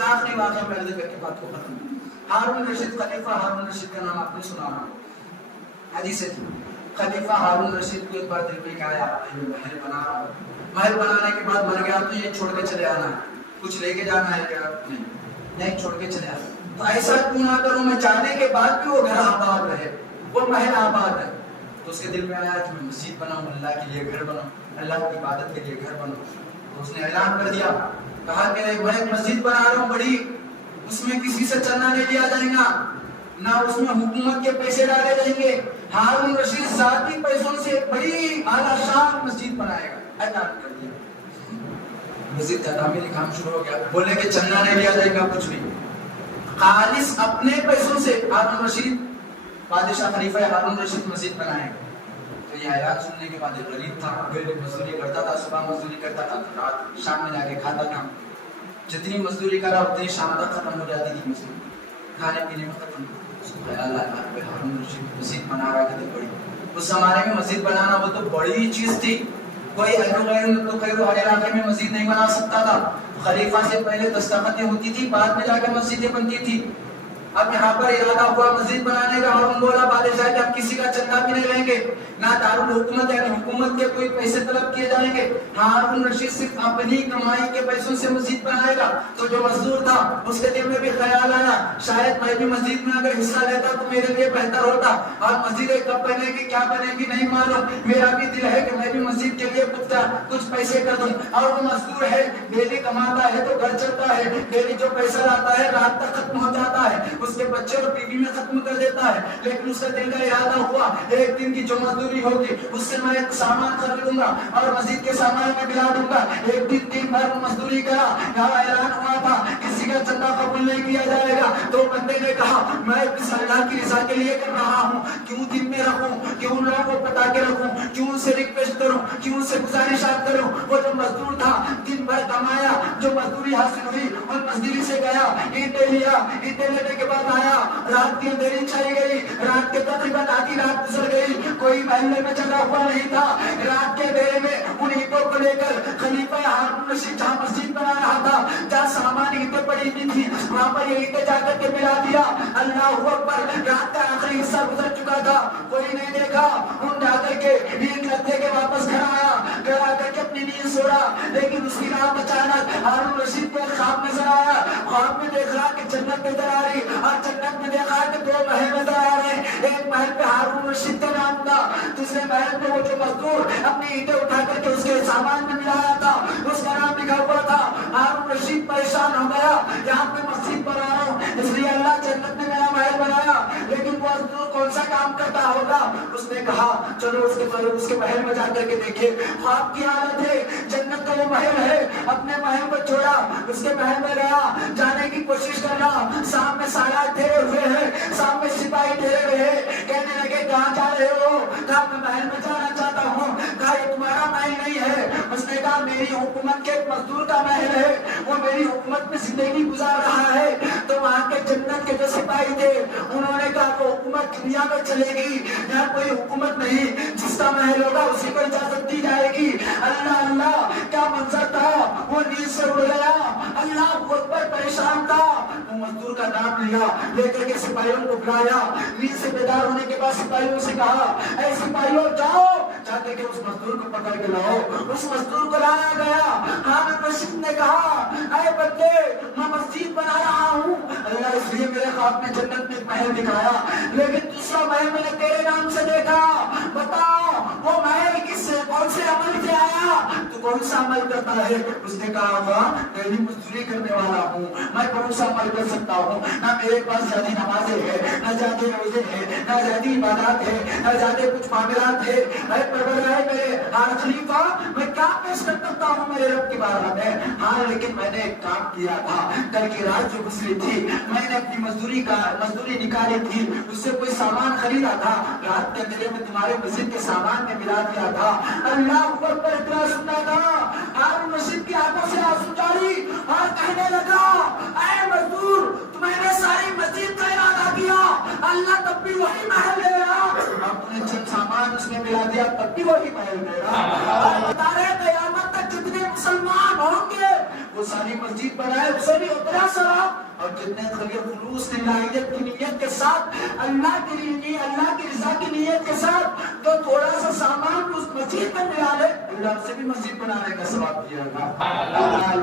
ایک آخری واقعہ میں عرض کر کے بات کو ختم. ہارون رشید خلیفہ ہارون رشید کا نام آپ نے سنا ہوگا، حدیث ہے. خلیفہ ہارون رشید کو ایک بار دل میں آیا محل بنا رہا ہوں، محل بنانے کے بعد مر گیا تو یہ چھوڑ کے چلے آنا ہے، کچھ لے کے جانا ہے کیا؟ نہیں چھوڑ کے چلے آنا. تو ایسا کیوں نہ کروں میں جانے کے بعد بھی وہ گھر آباد رہے، وہ محل آباد ہے. تو اس کے دل میں آیا کہ میں مسجد بناؤں، اللہ کے لیے گھر بناؤں، اللہ کی عبادت کے لیے گھر بناؤں. تو اس نے اعلان کر دیا، کہا کہ میں ایک مسجد بنا رہا ہوں بڑی، اس میں کسی سے چندہ نہیں لیا جائے گا، نہ اس میں حکومت کے پیسے ڈالے جائیں گے. ہارون رشید ذاتی پیسوں سے بڑی اعلیٰ شان مسجد بنائے گا، اعلان کر دیا. مسجد کا تعمیری کام شروع ہو گیا. بولے کہ چندہ نہیں لیا جائے گا، کچھ بھی، خالص اپنے پیسوں سے ہارون رشید بادشاہ خلیفہ ہارون رشید مسجد بنائے گا. تو یہ اعلان سننے کے بعد غریب تھا، مزدوری کرتا تھا، صبح مزدوری کرتا تھا، رات شام میں جا کے کھاتا تھا. جتنی مزدوری کرا اتنی شام تک ختم ہو جاتی تھی مزدوری، کھانے پینے میں ختم. اس کو خیال آیا کہ ہارون رشید مسجد بنا رہا ہے کتنی بڑی. اس زمانے میں مسجد بنانا وہ تو بڑی چیز تھی، کوئی ہر علاقے میں مسجد نہیں بنا سکتا تھا. خلیفہ سے پہلے دستخطیں ہوتی تھی، بعد میں جا کے مسجدیں بنتی تھی. اب یہاں پر ارادہ ہوا مسجد بنانے کا، اور بولا بادشاہ کہ اب کسی کا چندہ بھی نہیں لیں گے، نہ دارالحکومت یعنی حکومت کے کوئی پیسے طلب کیے جائیں گے. ہارون رشید صرف اپنی کمائی کے پیسوں سے مسجد بنائے گا. تو جو مزدور تھا اس کے دل میں بھی خیال آیا شاید میں بھی مسجد میں اگر حصہ لیتا تو میرے لیے بہتر ہوتا. اور مسجدیں کب بنے گی کیا بنے گی نہیں معلوم، میرا بھی دل ہے کہ میں بھی مسجد کے لیے کچھ پیسے کر دوں. اور وہ مزدور ہے، ڈیلی کماتا ہے تو گھر چلتا ہے، ڈیلی جو پیسہ لاتا ہے رات تک ختم ہو جاتا ہے، اس کے بچے اور بیوی میں ختم کر دیتا ہے. لیکن اس کا دل کا ارادہ ہوا ایک دن کی جو مزدوری ہوگی اس سے میں ایک سامان خریدوں گا اور مسجد کے سامان میں ملا دوں گا. ایک دن بھر مزدوری کرا، یہاں اعلان ہوا تھا کسی کا چندہ قبول نہیں کیا جائے گا. تو بندے نے کہا میں اس اللہ کی رضا کے لیے کر رہا ہوں، کیوں دن میں رکھوں، کیوں لوگوں کو بتا کے رکھوں، کیوں ان سے ریکویسٹ کروں، کیوں ان سے گزارشات کروں. وہ جو مزدور تھا دن بھر کمایا، جو مزدوری حاصل ہوئی ان مزدوری سے گیا، اینٹیں لیا، اینٹیں لینے کے بعد آیا. رات کی اندھیری چھائی گئی، رات کے تقریباً آدھی رات گزر گئی، کوئی محلے میں جگہ ہوا نہیں تھا. رات کے اندھیرے میں ان اینٹوں کو لے کر خلیفہ ہارون رشید جہاں مسجد بنا رہا تھا، جہاں سامان اینٹیں پڑی ہوئی تھی وہاں پر یہ اینٹیں جا کر کے ملا دیا. اللہ اکبر، رات کا آخری حصہ گزر چکا تھا، کوئی نہیں دیکھا. ان جا کر کے اینٹ لگتے کے واپس گھر آیا، گھر آ کر کے اپنی نیند سو رہا. لیکن اس کی رات اچانک ہارون رشید کو خواب نظر آیا. خواب میں دیکھ رہا کہ جنت نظر آ رہی، اور جنت میں دیکھا کہ دو محل نظر آ رہے ہیں. ایک محل پہ ہارون رشید کا نام تھا، دوسرے محل پہ وہ جو مزدور اپنی اینٹیں اٹھا کر کے اس کے سامان میں ملایا تھا اس کا نام لکھا ہوا تھا. ہارون رشید پریشان ہو گیا، یہاں پہ مسجد بنا رہا ہوں اس لیے اللہ جنت میں نیا محل بنایا، لیکن وہ مزدور کون سا کام کرتا ہوگا. اس نے کہا چلو اس کے محل میں جا کر کے دیکھیں. خواب کی حالت ہے، جنت کا وہ محل ہے. اپنے محل کو چھوڑا، اس کے محل میں گیا، جانے کی کوشش کر رہا. سامنے سالار ٹھہرے ہوئے ہیں، سامنے سپاہی ٹھہرے ہوئے ہیں. کہنے لگے کہاں جا رہے ہو؟ کہا میں محل میں جانا چاہتا ہوں. کہا یہ تمہارا محل نہیں ہے. اس نے کہا میری حکومت کے ایک مزدور کا محل ہے، وہ میری حکومت میں زندگی گزار رہا ہے. تو وہاں کے جنت کے جو سپاہی تھے انہوں نے کہا وہ حکومت دنیا میں چلے گی، یہاں کوئی حکومت نہیں، جس کا محل ہوگا اسی کو اجازت دی جائے گی. اللہ اللہ کیا منظر تھا، وہ نیند سے اڑ گیا. اللہ اکبر، پریشان تھا. وہ مزدور کا نام لیا، لے کر کے سپاہیوں کو بلایا. نیند سے بیدار ہونے کے بعد سپاہیوں سے کہا اے سپاہیوں جاؤ، جا کے اس مزدور کو پکڑ کے لاؤ. اس مزدور کو لایا گیا. ہارون رشید نے کہا اے بندے میں مسجد بنا رہا ہوں، اللہ اس لیے میرے خواب میں جنت میں ایک محل دکھایا، لیکن دوسرا محل میں نے تیرے نام سے دیکھا. بتاؤ وہ محل کون سے عمل سے آیا، تو کون سا عمل کرتا ہے؟ اس نے کہا میں بھی مزدوری کرنے والا ہوں، میں کون سا عمل کر سکتا ہوں؟ نہ میرے پاس زیادہ نمازیں ہیں، نہ زیادہ روزے ہیں، نہ زیادہ عبادات ہیں، نہ زیادہ کچھ معاملات ہیں. اے پروردگار میرے خلیفہ، میں کیا پیش کر سکتا ہوں میرے رب کی بارگاہ میں؟ ہاں لیکن میں نے ایک کام کیا تھا، کل کی رات جو گزری تھی میں نے اپنی مزدوری نکالی تھی، اس سے کوئی سامان خریدا تھا، رات کے اندھیرے میں تمہارے مسجد کے سامان میں ملا دیا تھا. اللہ اکبر پر اتنا سننا تھا. ہارون رشید کی آنکھوں سے آنسو جاری اور کہنے لگا اے مزدور، تمہیں نے ساری مسجد کا ارادہ کیا، اللہ تب بھی وہی محل دے رہا. آپ نے جب سامان اس میں ملا دیا تب بھی وہی محل دے رہا. اور بتا رہے قیامت تک جتنے مسلمان ہوں گے وہ وہ ساری مسجد بنائے اسے بھی اتنا ثواب، اور جتنے خلوص للہیت کی نیت کے ساتھ اللہ کے لیے اللہ کی رضا کی نیت کے ساتھ تو تھوڑا سا سامان اس مسجد میں ملا لے، اللہ سے بھی مسجد بنانے کا ثواب دیا گا۔